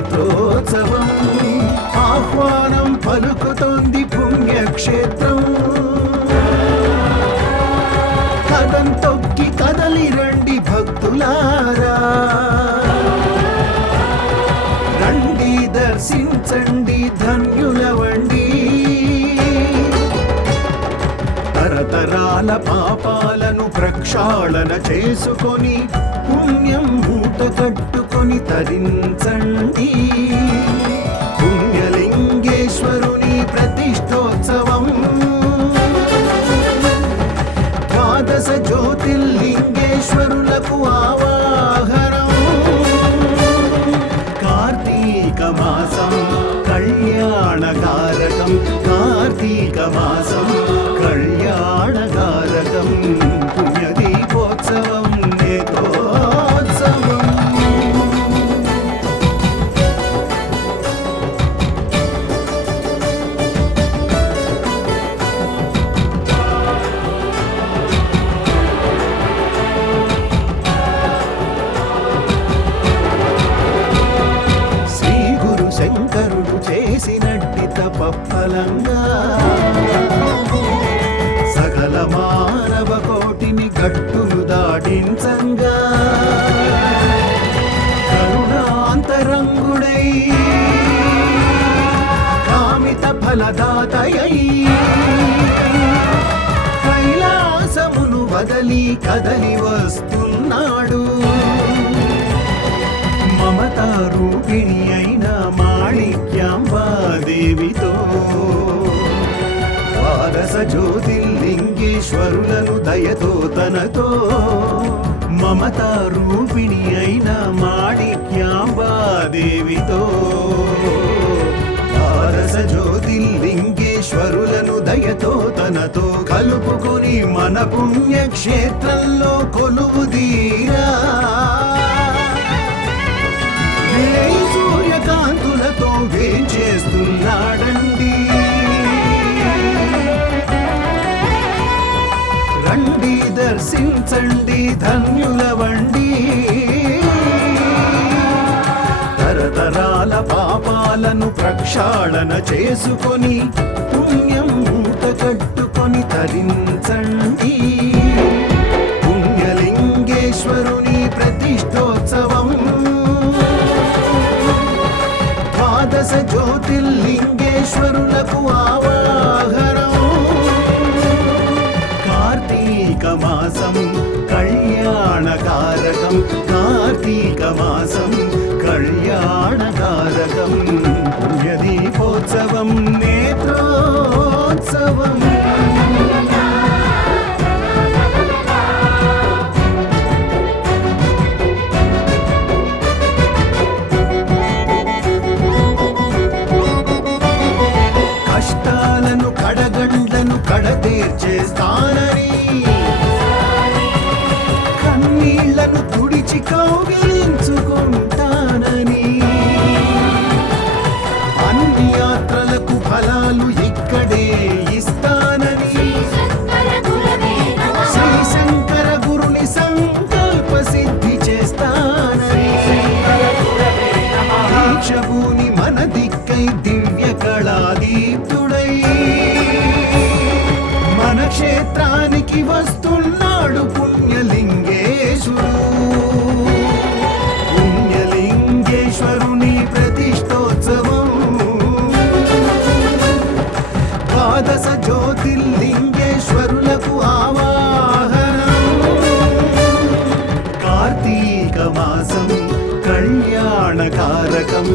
నేత్రోత్సవం ఆహ్వానం పలుకుతోంది పుణ్యక్షేత్రం. కదం తొక్కి కదలి రండి భక్తులారా. రండి దర్శించండి ధన్యులవండి. తరతరాల పాపాలను ప్రక్షాళన చేసుకొని పుణ్యం మూట కట్టుకొని తరించండి. పుణ్యలింగేశ్వరుని ప్రతిష్టోత్సవం. ద్వాదశ జ్యోతిర్లింగేశ్వరులకు ఆవాహనం. కార్తీక మాసం కళ్యాణకారకం. కార్తీక మాసం చేసినట్టి తపఫలంగా సకల మానవ కోటిని గట్టులు దాటించంగా. కరుణాంతరంగుడై కామిత ఫలదాతయై కైలాసమును వదలి కదలి వస్తున్నాడు. మమతారూపిణి దేవితో. వారస జ్యోతిర్లింగేశ్వరులను దయతో తనతో మమతారూపిణి అయిన మాణిక్యాంబాదేవితో వారస జ్యోతిర్లింగేశ్వరులను దయతో తనతో కలుపుకొని మన పుణ్యక్షేత్రంలో కొలువు ధన్యుల ధన్యులవండి తరతరాల పాపాలను ప్రక్షాళన చేసుకొని పుణ్యం మూట కట్టుకొని తరించండి. పుణ్యలింగేశ్వరుని ప్రతిష్టోత్సవం. ద్వాదశ జ్యోతిర్లింగేశ్వరులకు ఆవాహనం. కార్తీక మాసం కళ్యాణకారకం కార్తీక మాసం కళ్యాణకారకం పుణ్యదీపోత్సవం నేత్రోత్సవం. కష్టాలను కడగండ్లను కడతీర్చేస్తానని కన్నీళ్ళను క్షేత్రానికి వస్తున్నాడు పుణ్యలింగేశ్వరు. పుణ్యలింగేశ్వరుని ప్రతిష్టోత్సవం. ద్వాదశ జ్యోతిర్లింగేశ్వరులకు ఆవాహనం. కార్తీక మాసం కళ్యాణకారకం.